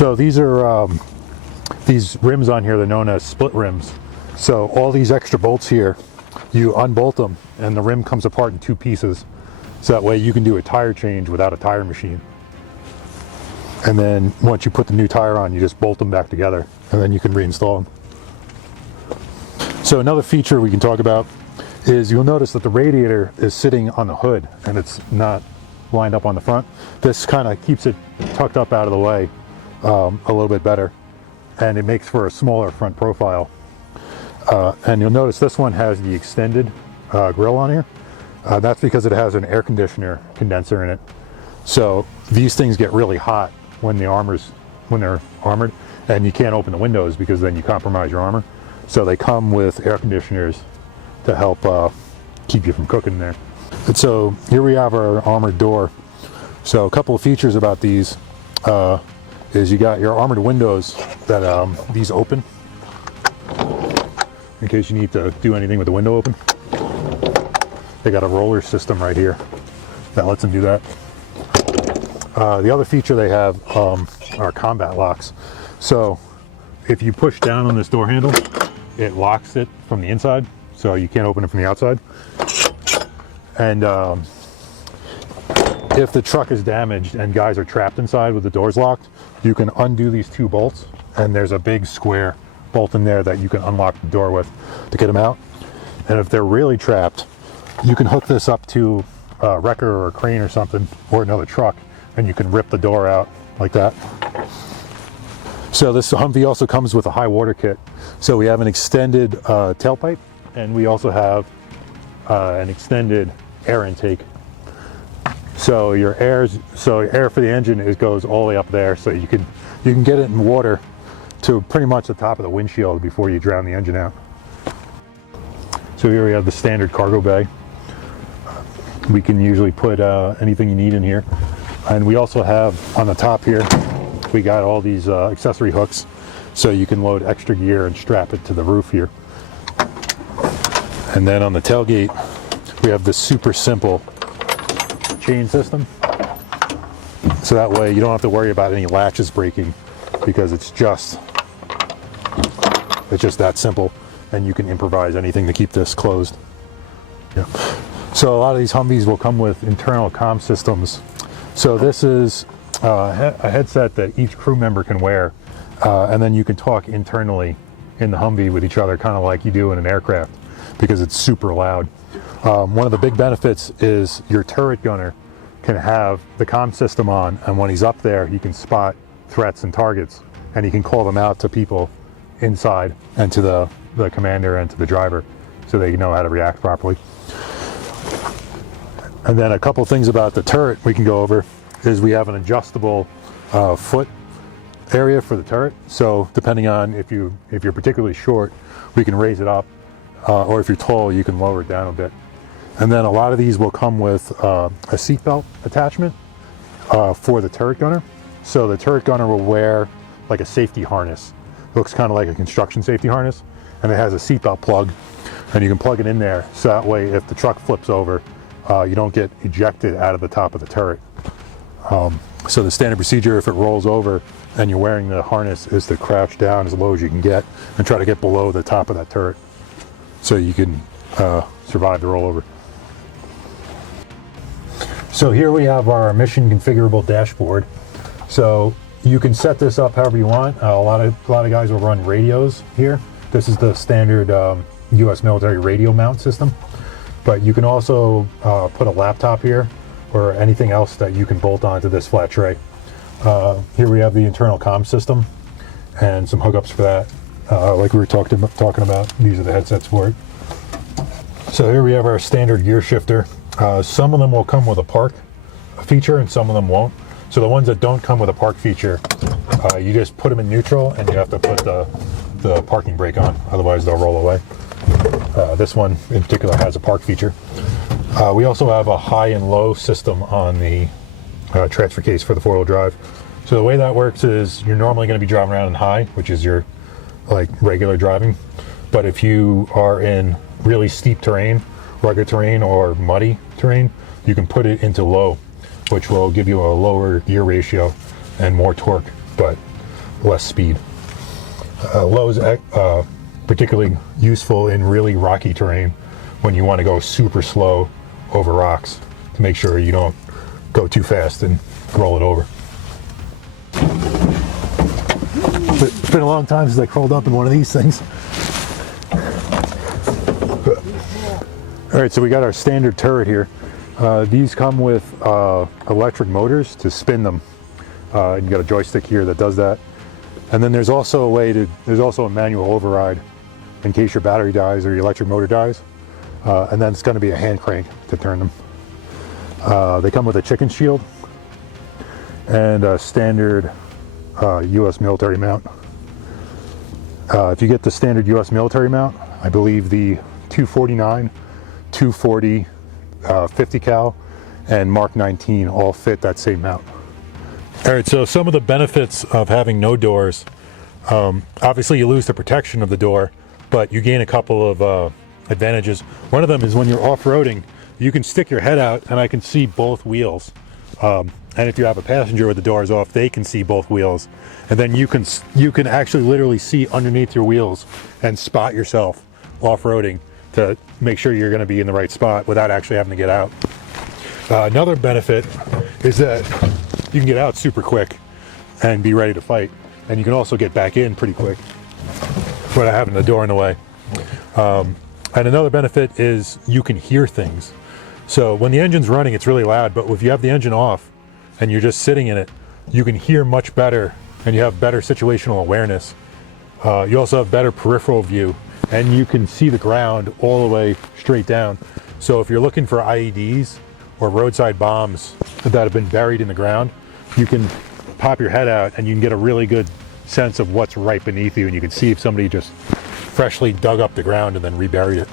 So these are these rims on here, they're known as split rims. So all these extra bolts here, you unbolt them and the rim comes apart in two pieces. So that way you can do a tire change without a tire machine. And then once you put the new tire on, you just bolt them back together and then you can reinstall them. So another feature we can talk about is you'll notice that the radiator is sitting on the hood and it's not lined up on the front. This kind of keeps it tucked up out of the way a little bit better, and it makes for a smaller front profile. And you'll notice this one has the extended grill on here. That's because it has an air conditioner condenser in it. So these things get really hot when they're armored, and you can't open the windows because then you compromise your armor. So they come with air conditioners to help keep you from cooking there. And so here we have our armored door. So a couple of features about these is you got your armored windows that these open in case you need to do anything with the window open. They got a roller system right here that lets them do that. The other feature they have are combat locks. So if you push down on this door handle, it locks it from the inside, so you can't open it from the outside. And if the truck is damaged and guys are trapped inside with the doors locked, you can undo these two bolts, and there's a big square bolt in there that you can unlock the door with to get them out. And if they're really trapped, you can hook this up to a wrecker or a crane or something, or another truck, and you can rip the door out like that. So this Humvee also comes with a high water kit. So we have an extended tailpipe, and we also have an extended air intake. So your air for the engine goes all the way up there, so you can get it in water to pretty much the top of the windshield before you drown the engine out. So here we have the standard cargo bay. We can usually put anything you need in here. And we also have on the top here, we got all these accessory hooks, so you can load extra gear and strap it to the roof here. And then on the tailgate, we have this super simple chain system. So that way you don't have to worry about any latches breaking, because it's just that simple, and you can improvise anything to keep this closed. Yeah. So a lot of these Humvees will come with internal comm systems. So this is a headset that each crew member can wear, and then you can talk internally in the Humvee with each other, kind of like you do in an aircraft, because it's super loud. One of the big benefits is your turret gunner can have the comm system on, and when he's up there, he can spot threats and targets, and he can call them out to people inside and to the commander and to the driver, so they know how to react properly. And then a couple things about the turret we can go over is we have an adjustable foot area for the turret. So depending on if you're particularly short, we can raise it up, or if you're tall, you can lower it down a bit. And then a lot of these will come with a seatbelt attachment for the turret gunner. So the turret gunner will wear like a safety harness. It looks kind of like a construction safety harness, and it has a seatbelt plug, and you can plug it in there, so that way if the truck flips over, you don't get ejected out of the top of the turret. So the standard procedure, if it rolls over and you're wearing the harness, is to crouch down as low as you can get and try to get below the top of that turret, so you can survive the rollover. So here we have our mission configurable dashboard. So you can set this up however you want. A lot of guys will run radios here. This is the standard U.S. military radio mount system. But you can also put a laptop here, or anything else that you can bolt onto this flat tray. Here we have the internal comm system and some hookups for that. Like we were talking about, these are the headsets for it. So here we have our standard gear shifter. Some of them will come with a park feature and some of them won't. So the ones that don't come with a park feature, you just put them in neutral and you have to put the parking brake on, otherwise they'll roll away. This one in particular has a park feature. We also have a high and low system on the transfer case for the four-wheel drive. So the way that works is you're normally going to be driving around in high, which is your like regular driving. But if you are in really steep terrain, rugged terrain, or muddy terrain, you can put it into low, which will give you a lower gear ratio and more torque. But less speed. Low is particularly useful in really rocky terrain when you want to go super slow over rocks to make sure you don't go too fast and roll it over. It's been a long time since I crawled up in one of these things. All right, so we got our standard turret here. These come with electric motors to spin them. And you got a joystick here that does that. And then there's also a manual override in case your battery dies or your electric motor dies. And then it's going to be a hand crank to turn them. They come with a chicken shield and a standard US military mount. If you get the standard US military mount, I believe the 249, 240, 50 cal, and Mark 19 all fit that same mount. All right, so some of the benefits of having no doors. Obviously you lose the protection of the door, but you gain a couple of advantages. One of them is when you're off-roading, you can stick your head out and I can see both wheels. And if you have a passenger with the doors off, they can see both wheels. And then you can actually literally see underneath your wheels and spot yourself off-roading to make sure you're going to be in the right spot without actually having to get out. Another benefit is that you can get out super quick and be ready to fight. And you can also get back in pretty quick without having the door in the way. And another benefit is you can hear things. So when the engine's running, it's really loud, but if you have the engine off and you're just sitting in it, you can hear much better and you have better situational awareness. You also have better peripheral view and you can see the ground all the way straight down. So if you're looking for IEDs or roadside bombs that have been buried in the ground, you can pop your head out and you can get a really good sense of what's right beneath you, and you can see if somebody just freshly dug up the ground and then reburied it.